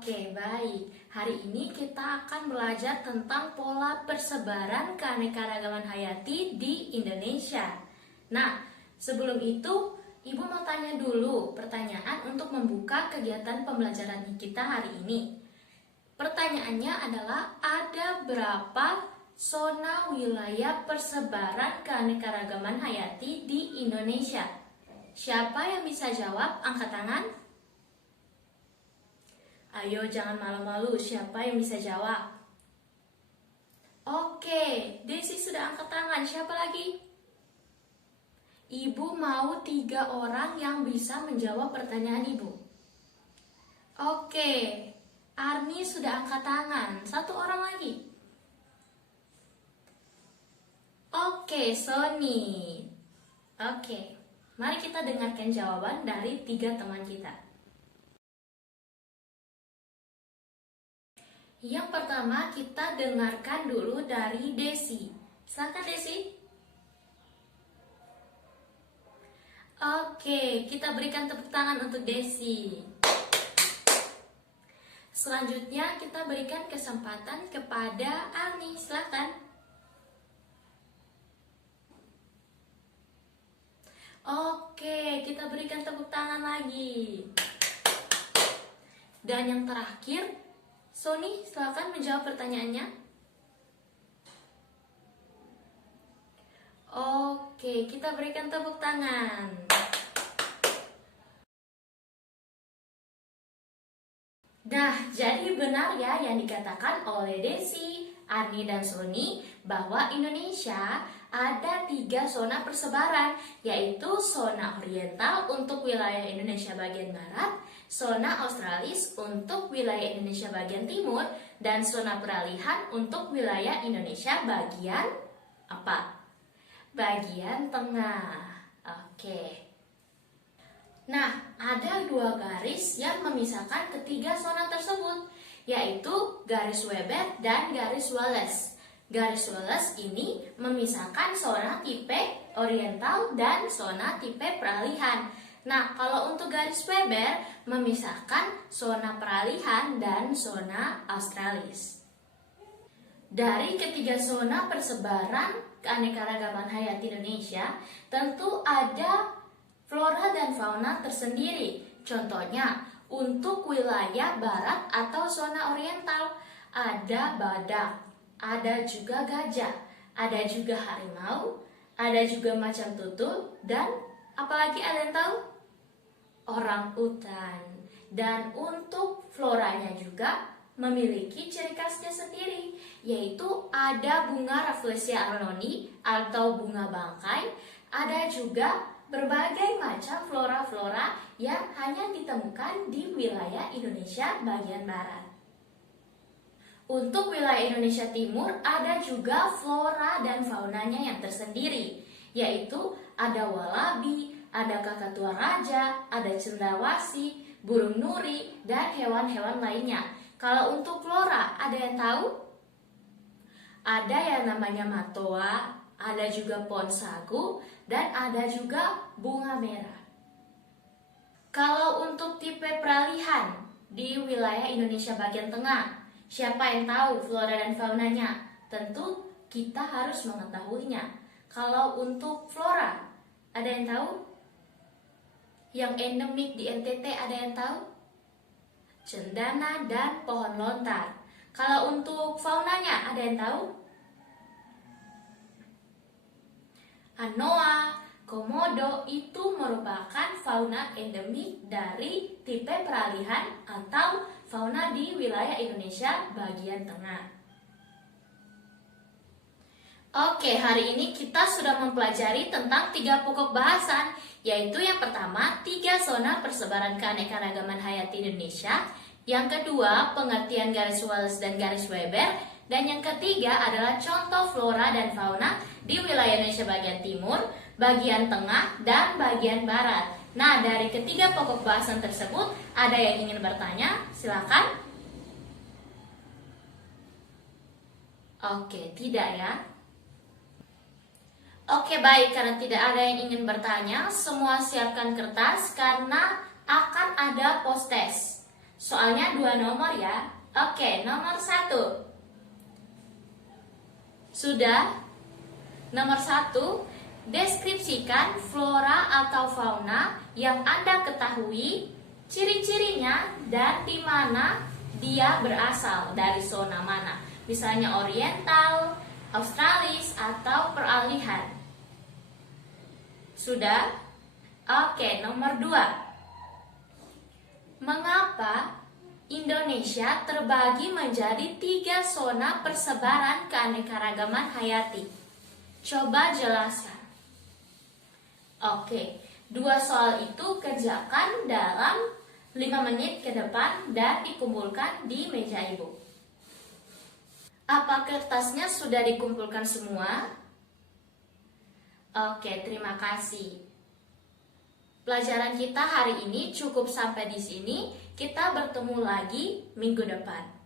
Oke, baik. Hari ini kita akan belajar tentang pola persebaran keanekaragaman hayati di Indonesia. Nah, sebelum itu, Ibu mau tanya dulu pertanyaan untuk membuka kegiatan pembelajaran kita hari ini. Pertanyaannya adalah, ada berapa zona wilayah persebaran keanekaragaman hayati di Indonesia? Siapa yang bisa jawab? Angkat tangan. Ayo, jangan malu-malu. Siapa yang bisa jawab? Oke, Desi sudah angkat tangan. Siapa lagi? Ibu mau 3 orang yang bisa menjawab pertanyaan Ibu. Oke, Arni sudah angkat tangan. 1 orang lagi. Oke, Sony. Oke, mari kita dengarkan jawaban dari 3 teman kita. Yang pertama, kita dengarkan dulu dari Desi. Silakan Desi. Oke, kita berikan tepuk tangan untuk Desi. Selanjutnya kita berikan kesempatan kepada Arni. Silakan. Oke, kita berikan tepuk tangan lagi. Dan yang terakhir, Sony, silakan menjawab pertanyaannya. Oke, kita berikan tepuk tangan. Nah, jadi benar ya yang dikatakan oleh Desi, Arni, dan Sony bahwa Indonesia ada 3 zona persebaran, yaitu zona oriental untuk wilayah Indonesia bagian barat, zona australis untuk wilayah Indonesia bagian timur, dan zona peralihan untuk wilayah Indonesia bagian apa? Bagian tengah. Oke. Nah, ada 2 garis yang memisahkan ketiga zona tersebut, yaitu garis Weber dan garis Wallace. Garis Wallace ini memisahkan zona tipe oriental dan zona tipe peralihan. Nah, kalau untuk garis Weber memisahkan zona peralihan dan zona australis. Dari ketiga zona persebaran keanekaragaman hayati Indonesia, tentu ada flora dan fauna tersendiri. Contohnya, untuk wilayah barat atau zona oriental, ada badak, ada juga gajah, ada juga harimau, ada juga macan tutul, dan apalagi ada yang tahu? Orang utan. Dan untuk floranya juga memiliki ciri khasnya sendiri, yaitu ada bunga Rafflesia arnoni atau bunga bangkai, ada juga berbagai macam flora-flora yang hanya ditemukan di wilayah Indonesia bagian barat. Untuk wilayah Indonesia Timur ada juga flora dan faunanya yang tersendiri, yaitu ada walabi, ada kakatua raja, ada cendrawasih, burung nuri, dan hewan-hewan lainnya. Kalau untuk flora, ada yang tahu? Ada yang namanya matoa, ada juga pohon sagu, dan ada juga bunga merah. Kalau untuk tipe peralihan di wilayah Indonesia bagian tengah, siapa yang tahu flora dan faunanya? Tentu kita harus mengetahuinya. Kalau untuk flora, ada yang tahu? Yang endemik di NTT ada yang tahu? Cendana dan pohon lontar. Kalau untuk faunanya ada yang tahu? Anoa, komodo itu merupakan fauna endemik dari tipe peralihan atau fauna di wilayah Indonesia bagian tengah. Oke, hari ini kita sudah mempelajari tentang 3 pokok bahasan, yaitu yang pertama 3 zona persebaran keanekaragaman hayati Indonesia, yang kedua pengertian garis Wallace dan garis Weber, dan yang ketiga adalah contoh flora dan fauna di wilayah Indonesia bagian timur, bagian tengah, dan bagian barat. Nah, dari ketiga pokok bahasan tersebut, ada yang ingin bertanya? Silakan. Oke, tidak ya? Oke, baik, karena tidak ada yang ingin bertanya, semua siapkan kertas karena akan ada post test. Soalnya 2 nomor ya. Oke, nomor 1. Sudah? Nomor 1, deskripsikan flora atau fauna yang Anda ketahui, ciri-cirinya, dan di mana dia berasal, dari zona mana. Misalnya oriental, australis, atau peralihan. Sudah? Oke, nomor 2. Mengapa Indonesia terbagi menjadi 3 zona persebaran keanekaragaman hayati? Coba jelaskan. Oke, 2 soal itu kerjakan dalam 5 menit ke depan dan dikumpulkan di meja ibu. Apa kertasnya sudah dikumpulkan semua? Oke, terima kasih. Pelajaran kita hari ini cukup sampai di sini. Kita bertemu lagi minggu depan.